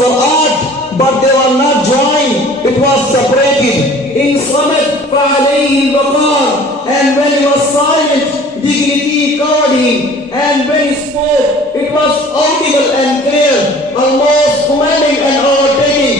were arched, but they were not joined. It was separated. In Samat فَعَلَيْهِ الْوَقَارِ, and when he was silent, dignity covered him. And when he spoke, it was audible and clear, almost commanding and overtaking.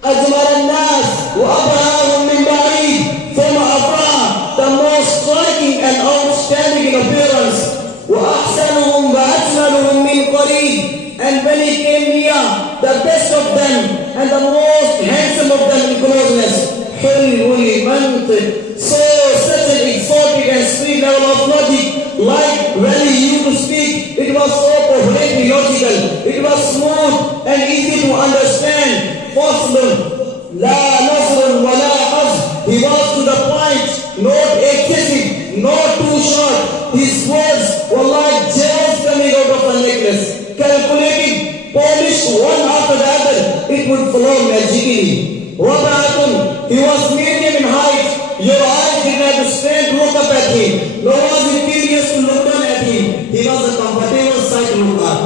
أجمل الناس وأبهرهم من بعيد from afar, the most striking and outstanding in appearance. وأحسنهم وأجملهم من قريب, and when he came near, the best of them and the most handsome of them in closeness. حلو المنطق, so such an exotic and sweet level of logic, like when he used to speak, it was so perfectly logical, it was smooth and easy to understand. فصل لا نصر ولا حظ, he was to the point, not excessive, not too short. His words were like gems coming out of a necklace, calculated, polished one after the other, it would flow magically. Rabatun, he was medium in height, your eyes did not strain to look up at him, nor was it tedious to look down at him. He was a comfortable sight to look at.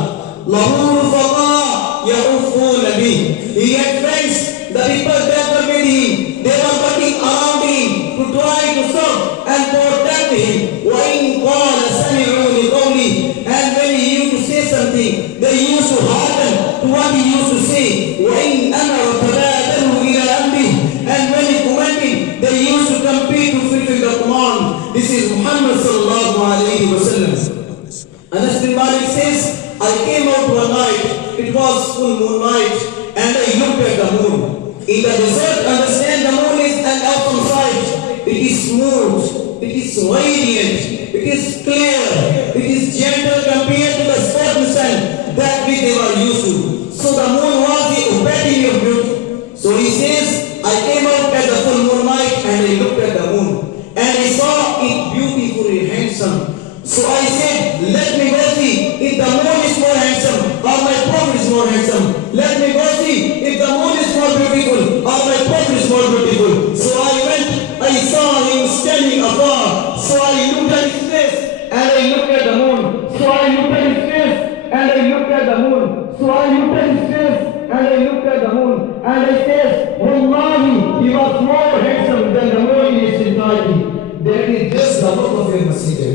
Lahu rufaqa yahufuna bih, he had friends, the people that were with him, they were working around him to try to serve and protect him. وَإِنْ قَالَ سَمِعُوا لِقَوْلِهِ, and when he used to say something, they used to hearken to what he used to say. وَإِنْ أَمَرَ فَبَادَرُوا إِلَىٰ أَمْرِهِ, and when he commanded, they used to compete to fulfill the command. This is Muhammad sallallahu alayhi wa sallam. Anas bin Malik says, I came out one night, it was full moon night, and I looked at the moon. In the desert, understand, the moon is an awesome sight. It is smooth, it is radiant, it is clear, it is gentle compared to the certain sun that which they were used to. So the moon was the epitome of beauty. So he says, I came out at the full moon night and I looked at the moon, and I saw it beautifully handsome. So I said, let me go see if the moon is more handsome or my prophet is more handsome. Let me go see if the moon is more beautiful or my prophet is more beautiful. So I went, I saw him standing afar. So I looked at his face and I looked at the moon. So I looked at his face and I looked at the moon. So I looked at his face and I looked at the moon. And I said, Wallahi, he was more handsome than the moon in its entirety. That is just the look of your messenger.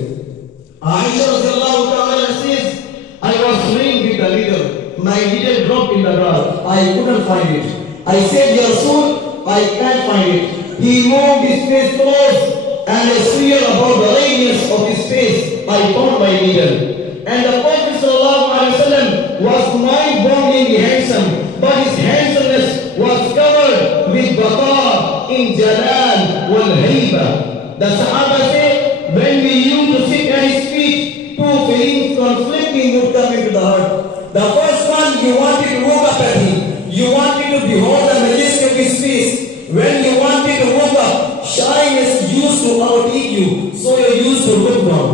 Aisha radiallahu ta'ala says, I was playing with the needle. My needle dropped in the grass. I couldn't find it. I said, Ya Rasul, I can't find it. He moved his face close, and I swear about the radiance of his face, I found my needle. And the Prophet sallallahu alaihi wasallam was mind-bogglingly handsome, but his handsomeness was covered with baqa in jalal wal haiba. The Sahaba say, when we used to sit at his feet, two feelings conflicting would come into the heart. The first one, you wanted to look up at him. You wanted to behold the majesty of his face. When you wanted to look up, shyness used to outeat you, so you used to look down.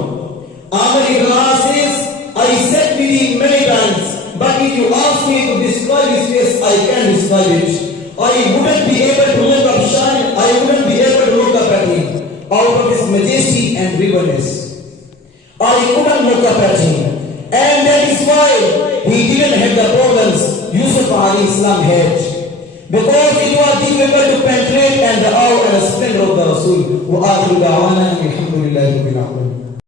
Amr ibn As says, I sat with him many times, but if you ask me to describe his face, I can describe it. I wouldn't be able to look up shine, I wouldn't be able to look up at him out of his majesty and riverless. I couldn't look up at him. And that is why he didn't have the problems Yusuf alayhi salam had. Because it was difficult to penetrate and the awe and the splendor of the Rasul. Wa akhiru da'wana alhamdulillahi rabbil alamin.